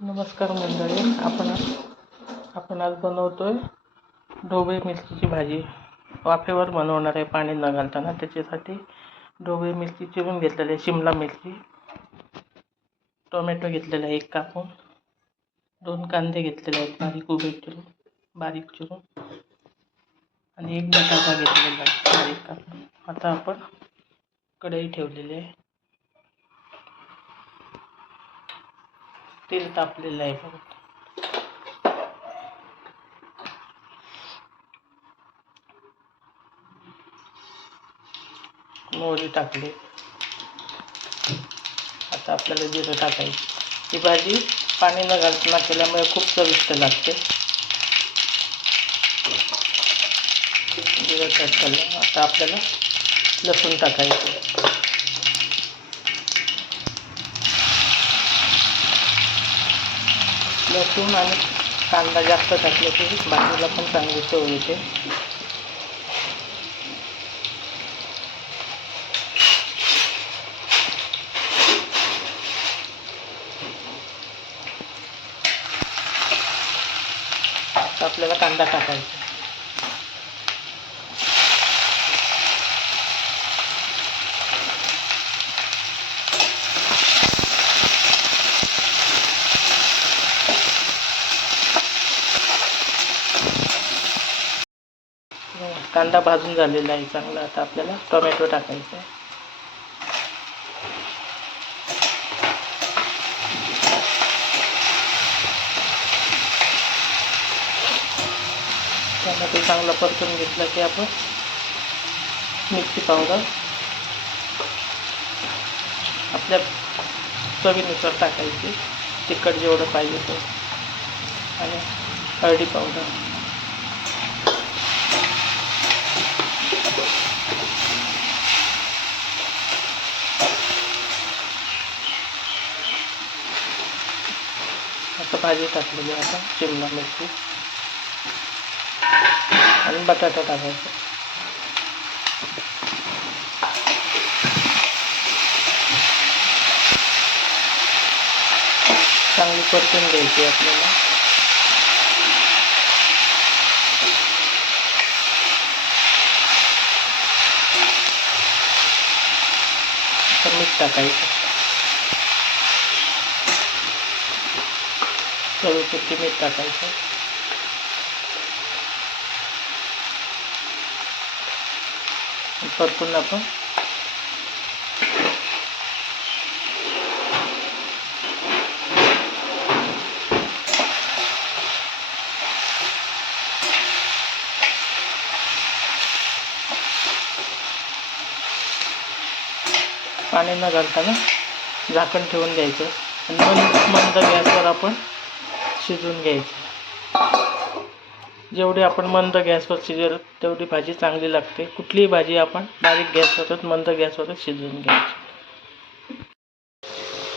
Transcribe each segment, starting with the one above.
नमस्कार मंडळी. आपण आज बनवतोय ढोबळी मिरचीची भाजी. वाफेवर बनवणार आहे, पाणी न घालताना. त्याच्यासाठी ढोबळी मिरची चिरून घेतलेली आहे, शिमला मिरची, टोमॅटो घेतलेला आहे 1 कापून, 2 कांदे घेतलेले आहेत बारीक चिरून आणि 1 बटाटा घेतलेला आहे बारीक कापून. आता आपण कढई ठेवलेली आहे, तेल तापलेलं आहे बघा. मोहरी टाकली. आता आपल्याला जिरं टाकायचं. ही भाजी पाणी न घालताना केल्यामुळे खूप चविष्ट लागते. जिरं टाकलं. आता आपल्याला लसूण टाकायचं. लसूण आणि कांदा जास्त टाकलं की भाजीला पण चांगली चव येते. आपल्याला कांदा टाकायचा. कांदा भाजून झालेला आहे चांगला. आता आपल्याला टोमॅटो टाकायचा आहे. टोमॅटो चांगला परतून घेतला की आपण मिरची पावडर आपल्या चवीनुसार टाकायची, तिखट जेवढं पाहिजे तो, आणि हळदी पावडर. आता भाजी टाकलेली आहे, आता शिमला मिरची आणि बटाटा टाकायचा. चांगली परतून घ्यायची आपल्याला. मीठ टाकायचं, चवीपुरती मीठ टाकायचं. परतून आपण पाणी न घालताना झाकण ठेवून द्यायचं आणि मंद गॅसवर आपण शिजवून घ्यायची. जेवढी आपण मंद गॅसवर शिजेल तेवढी भाजी चांगली लागते. कुठलीही भाजी आपण बारीक गॅसवरच, मंद गॅसवरच शिजवून घ्यायची.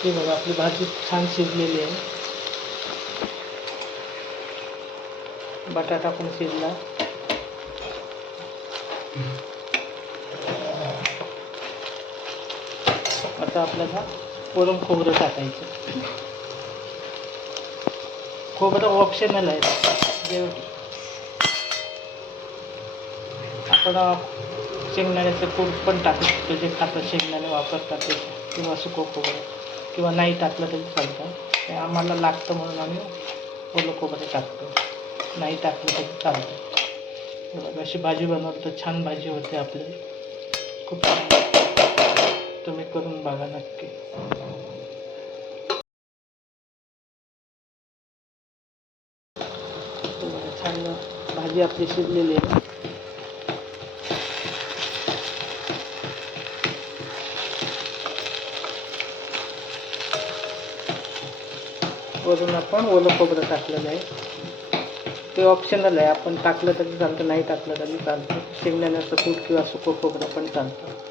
ही बघा, आपली भाजी छान शिजलेली आहे. बटाटा पण शिजला. आता आपल्याला वरून खोबरं टाकायचं. खोबरं ऑप्शनल आहे. आपण शेंगदाण्याचं कूट पण टाकू शकतो, जे खातं शेंगदाणे वापरतात ते, किंवा सुकं खोबरं, किंवा नाही टाकलं तरी चालतं. ते आम्हाला लागतं म्हणून आम्ही ओलं खोबरं टाकतो. नाही टाकलं तरी चालतं. अशी भाजी बनवलं तर छान भाजी होते आपली. खूप तुम्ही करून बघा नक्की. छान भाजी आपली शिजलेली आहे. वरून आपण ओलं खोबरं टाकलेलं आहे. ते ऑप्शनल आहे, आपण टाकलं तरी चालतं, नाही टाकलं तरी चालतं. शेंगदाण्याचं कूट किंवा सुकं खोबरं पण चालतं.